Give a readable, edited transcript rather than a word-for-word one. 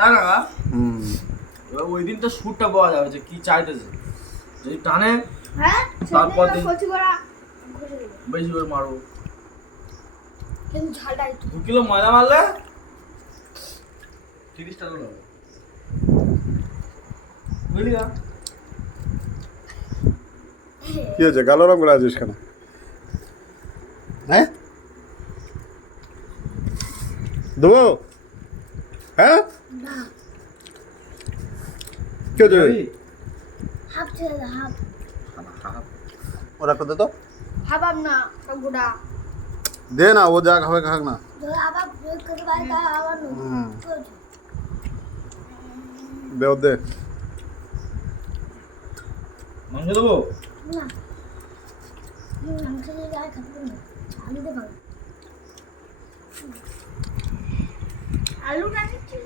তাই না? এবার ওই দিন তো সুরটা পাওয়া যাবে যে কি চাইতেছে, যদি টানে হ্যাঁ তারপর দিন কচি করা বেশি করে মারবো। কিন্তু ঝালটা একটু 2 কিলো ময়দা মারলে 30 টাকা হবে, বুঝলি না? কি হয়েছে কালো রং করে আছিস কেন? হ্যাঁ দেবো? হ্যাঁ না কি হয়েছে? হাফ ছেড়ে দাও হাফ ওরা করতে তো হাফ না গোটা দে না, ও যা খাবে খাক না। ধর আবার ব্রেক করে বাইরে আবার দে ও দে। মাংস দেবো? না মাংস দিয়ে আর খাবো না, আলু দিয়ে খাবো। আলু নাকি